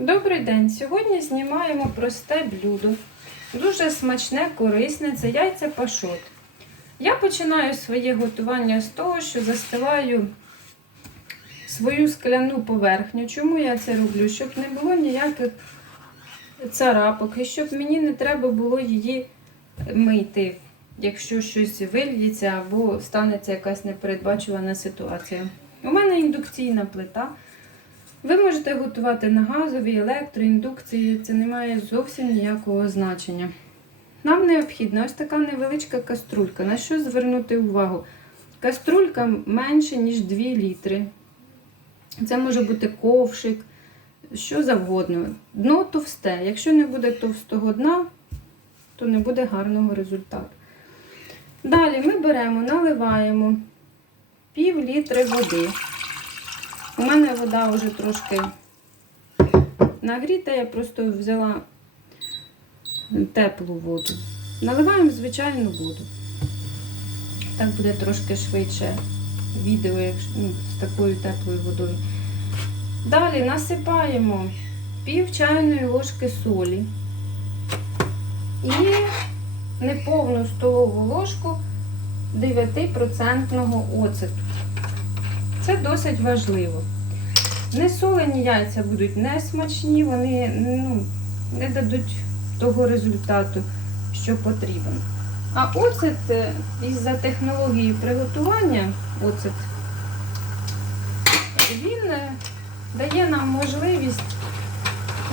Добрий день! Сьогодні знімаємо просте блюдо. Дуже смачне, корисне це яйця пашот. Я починаю своє готування з того, що застилаю свою скляну поверхню. Чому я це роблю? Щоб не було ніяких царапок і щоб мені не треба було її мити, якщо щось вильється або станеться якась непередбачувана ситуація. У мене індукційна плита. Ви можете готувати на газовій, електроіндукції, це не має зовсім ніякого значення. Нам необхідна ось така невеличка каструлька. На що звернути увагу? Каструлька менше, ніж 2 літри. Це може бути ковшик, що завгодно. Дно товсте. Якщо не буде товстого дна, то не буде гарного результату. Далі ми беремо, наливаємо пів літри води. У мене вода вже трошки нагріта, я просто взяла теплу воду. Наливаємо звичайну воду. Так буде трошки швидше відео якщо, ну, з такою теплою водою. Далі насипаємо пів чайної ложки солі і неповну столову ложку 9% оцету. Це досить важливо. Несолені яйця будуть несмачні, вони ну, не дадуть того результату, що потрібен. А оцет е, із-за технології приготування, оцет, він е, дає нам можливість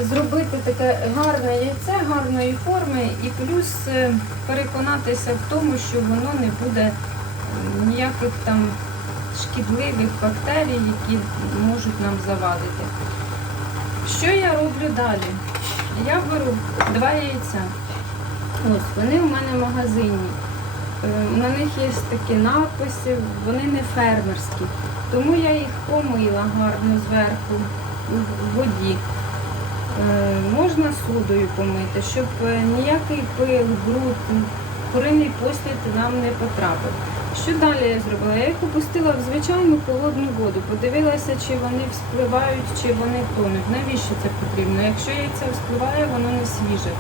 зробити таке гарне яйце гарної форми і плюс е, переконатися в тому, що воно не буде ніяких там шкідливих бактерій, які можуть нам завадити. Що я роблю далі? Я беру два яйця. Ось, вони у мене в магазині. Е, На них є такі надписи, вони не фермерські. Тому я їх помила гарно зверху в воді. Е, Можна содою помити, щоб е, ніякий пил, бруд, куриний послід нам не потрапив. Що далі я зробила? Я їх опустила в звичайну холодну воду, подивилася, чи вони вспливають, чи вони тонуть. Навіщо це потрібно? Якщо яйце вспливає, воно не свіже.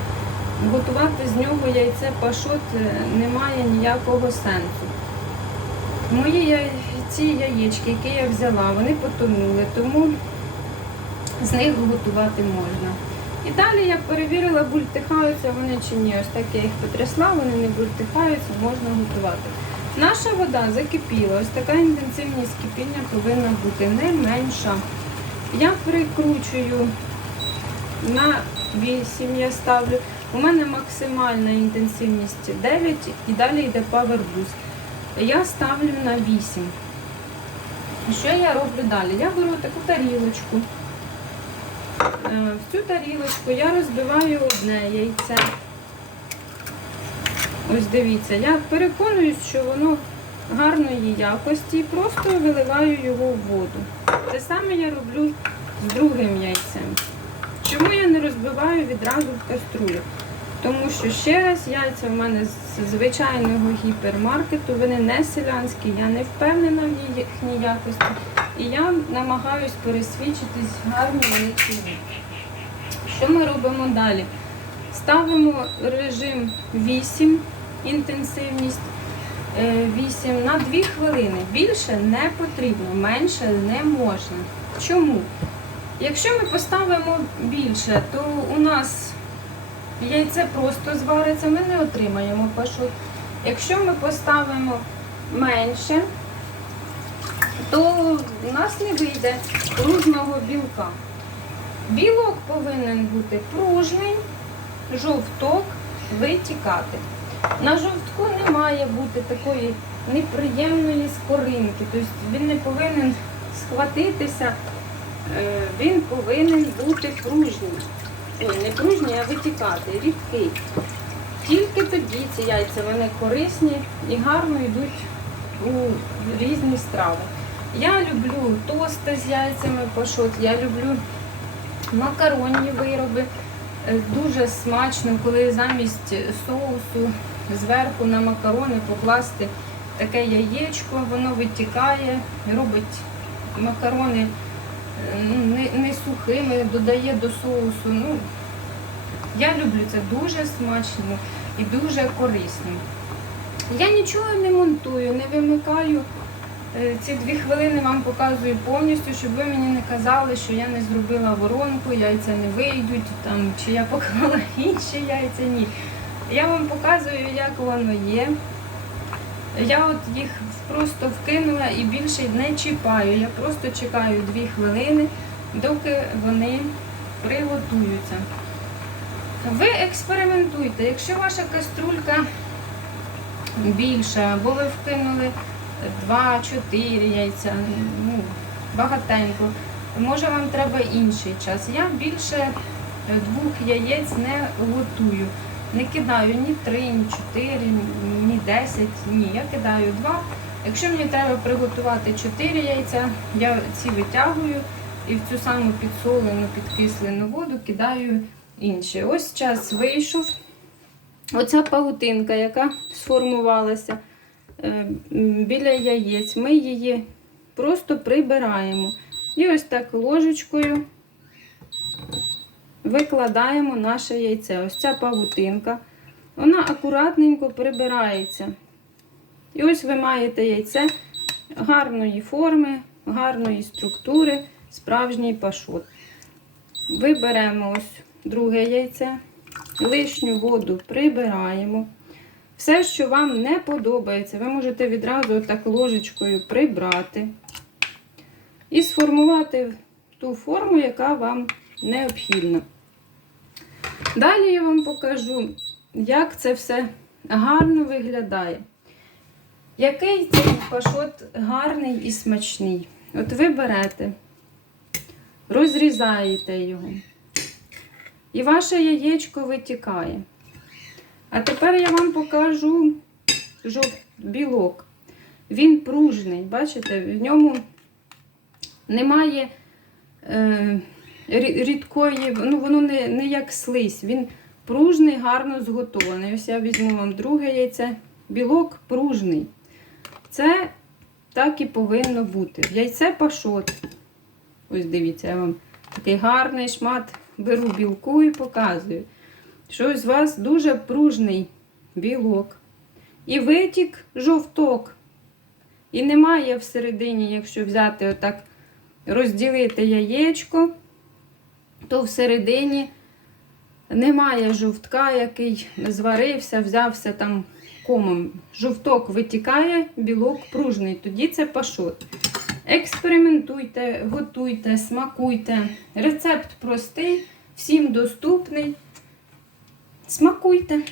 Готувати з нього яйце пашот е, немає ніякого сенсу. Мої ці яєчки, які я взяла, вони потонули, тому з них готувати можна. І далі я перевірила, бультихаються вони чи ні. Ось так я їх потрясла, вони не бультихаються, можна готувати. Наша вода закипіла, ось така інтенсивність кипіння повинна бути не менша. Я прикручую на 8 я ставлю. У мене максимальна інтенсивність 9 і далі йде Boost. Я ставлю на 8. Що я роблю далі? Я беру таку тарілочку. Е, В цю тарілочку я розбиваю одне яйце. Ось дивіться, я переконуюсь, що воно гарної якості і просто виливаю його в воду. Те саме я роблю з другим яйцем. Чому я не розбиваю відразу в каструлю? Тому що ще раз яйця в мене з звичайного гіпермаркету, вони не селянські, я не впевнена в їхній якості. І я намагаюсь пересвідчитись гарні вони чи. Що ми робимо далі? Ставимо режим 8, інтенсивність е, 8 на 2 хвилини. Більше не потрібно, менше не можна. Чому? Якщо ми поставимо більше, то у нас яйце просто звариться, ми не отримаємо пашот. Якщо ми поставимо менше, то у нас не вийде пружного білка. Білок повинен бути пружний, жовток витікати. На жовтку не має бути такої неприємної скоринки, тобто він не повинен схватитися, е, він повинен бути пружній. Ой, не пружній, а витікати, рідкий. Тільки тоді ці яйця вони корисні і гарно йдуть у різні страви. Я люблю тости з яйцями пашот, я люблю макаронні вироби. Е, Дуже смачно, коли замість соусу зверху на макарони покласти таке яєчко, воно витікає, робить макарони ну, не, не сухими, додає до соусу. Ну, я люблю це дуже смачно і дуже корисно. Я нічого не монтую, не вимикаю. Е, Ці дві хвилини вам показую повністю, щоб ви мені не казали, що я не зробила воронку, яйця не вийдуть, там, чи я поклала інші яйця. Ні. Я вам показую, як воно є. Я от їх просто вкинула і більше не чіпаю. Я просто чекаю дві хвилини, доки вони приготуються. Ви експериментуйте, якщо ваша каструлька більша, або ви вкинули 2-4 яйця, ну, багатенько, може вам треба інший час. Я більше е, двох яєць не готую. Не кидаю ні 3, ні 4, ні 10, ні. Я кидаю 2. Якщо мені треба приготувати 4 яйця, я ці витягую і в цю саму підсолену, підкислену воду кидаю інші. Ось час вийшов. Оця павутинка, яка сформувалася біля яєць, ми її просто прибираємо. І ось так ложечкою викладаємо наше яйце. Ось ця павутинка. Вона акуратненько прибирається. І ось ви маєте яйце гарної форми, гарної структури, справжній пашот. Виберемо ось друге яйце, лишню воду прибираємо. Все, що вам не подобається, ви можете відразу так ложечкою прибрати і сформувати ту форму, яка вам необхідна. Далі я вам покажу, як це все гарно виглядає. Який цей пашот гарний і смачний. От ви берете, розрізаєте його. І ваше яєчко витікає. А тепер я вам покажу білок. Він пружний, бачите, в ньому немає е, рідкої, ну воно не, не як слизь, він пружний, гарно зготований. Ось я візьму вам друге яйце. Білок пружний. Це так і повинно бути. Яйце пашот. Ось дивіться, я вам такий гарний шмат беру білку і показую. Що у вас дуже пружний білок. І витік жовток. І немає всередині, якщо взяти отак, розділити яєчко, то всередині немає жовтка, який зварився, взявся там комом. Жовток витікає, білок пружний. Тоді це пашот. Експериментуйте, готуйте, смакуйте. Рецепт простий, всім доступний. Смакуйте.